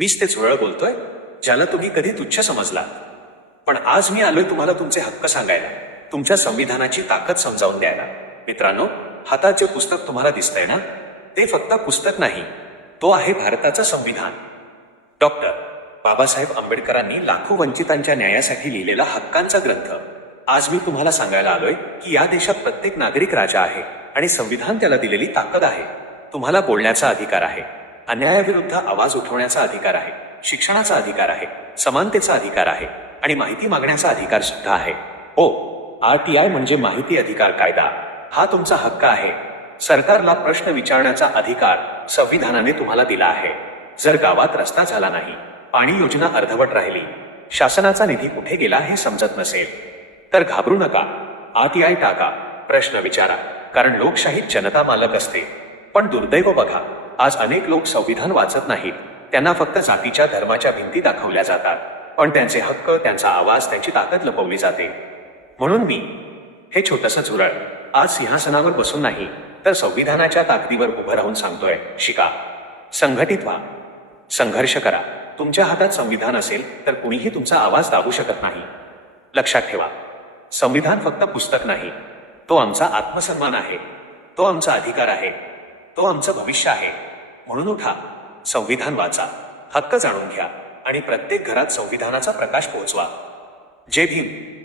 मीच ते झुरळ बोलतोय, ज्याला तुम्ही कधी तुच्छ समजला. पण आज मी आलोय तुम्हाला तुमचे हक्क सांगायला, तुमच्या संविधानाची ताकद समजावून द्यायला. मित्रांनो, हातात जे पुस्तक तुम्हाला दिसतंय ना, ते फक्त पुस्तक नाही, तो आहे भारताचं संविधान. डॉक्टर बाबासाहेब आंबेडकरांनी लाखो वंचितांच्या न्यायासाठी लिहिलेला हक्कांचा ग्रंथ. आज मी तुम्हाला सांगायला आलोय की या देशात प्रत्येक नागरिक राजा आहे आणि संविधान त्याला दिलेली ताकद आहे. तुम्हाला बोलण्याचा अधिकार आहे, अन्यायाविरुद्ध आवाज उठवण्याचा अधिकार आहे, शिक्षणाचा अधिकार आहे, समानतेचा अधिकार आहे आणि माहिती मागण्याचा अधिकार सुद्धा आहे. हो, RTI म्हणजे माहिती अधिकार कायदा. हा तुमचा हक्क आहे. सरकारला प्रश्न विचारण्याचा अधिकार संविधानाने तुम्हाला दिला आहे. जर गावात रस्ता झाला नाही, पाणी योजना अर्धवट राहिली, शासनाचा निधी कुठे गेला हे समजत नसेल, तर घाबरू नका. RTI टाका, प्रश्न विचारा, कारण लोकशाहीत जनता मालक असते. पण दुर्दैव बघा, आज अनेक लोक संविधान वाचत नाहीत. त्यांना फक्त जातीच्या धर्माच्या भिंती दाखवल्या जातात, पण त्यांचे हक्क, त्यांचा आवाज, त्यांची ताकद लपवली जाते. म्हणून मी हे छोटंसं झुरळ आज सिंहासनावर बसून नाही, तर संविधानाच्या ताकदीवर उभं राहून सांगतोय, शिका, संघटित व्हा, संघर्ष करा. तुमच्या हातात संविधान असेल तर कुणीही तुमचा आवाज दाबू शकत नाही. लक्षात ठेवा, संविधान फक्त पुस्तक नाही, तो आमचा आत्मसन्मान आहे, तो आमचा अधिकार आहे, तो आमचं भविष्य आहे. म्हणून उठा, संविधान वाचा, हक्क जाणून घ्या आणि प्रत्येक घरात संविधानाचा प्रकाश पोहोचवा. जय भीम.